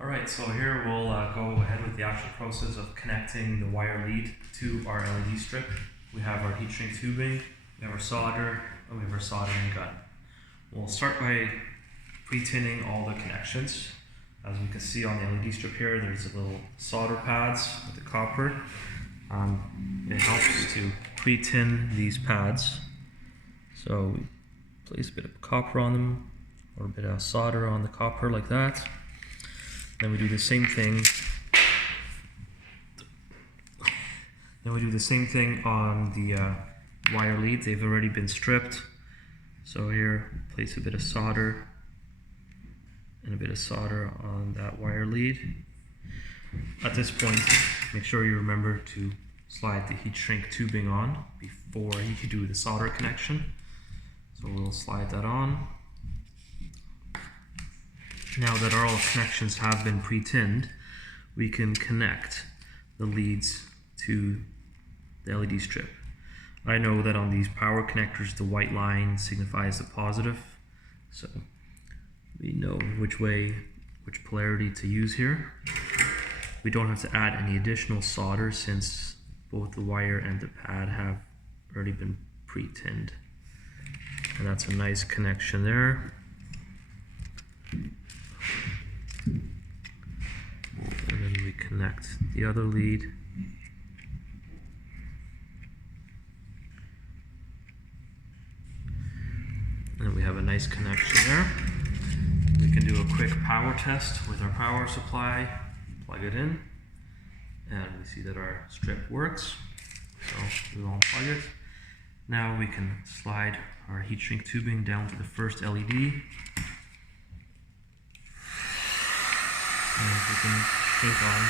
Alright, so here we'll go ahead with the actual process of connecting the wire lead to our LED strip. We have our heat shrink tubing, we have our solder, and we have our soldering gun. We'll start by pre-tinning all the connections. As we can see on the LED strip here, there's a little solder pads with the copper. It helps to pre-tin these pads. So we place a bit of copper on them, or a bit of solder on the copper like that. Then we do the same thing. On the wire leads. They've already been stripped. So here, place a bit of solder and a bit of solder on that wire lead. At this point, make sure you remember to slide the heat shrink tubing on before you do the solder connection. So we'll slide that on. Now that all connections have been pre-tinned, we can connect the leads to the LED strip. I know that on these power connectors, the white line signifies the positive, so we know which polarity to use here. We don't have to add any additional solder since both the wire and the pad have already been pre-tinned. And that's a nice connection there. And then we connect the other lead. And we have a nice connection there. We can do a quick power test with our power supply, plug it in, and we see that our strip works. So we will unplug it. Now we can slide our heat shrink tubing down to the first LED. And we can shrink on.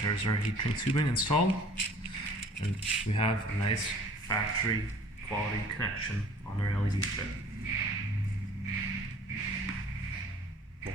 There's our heat shrink tubing installed, and we have a nice factory quality connection on our LED strip. Cool.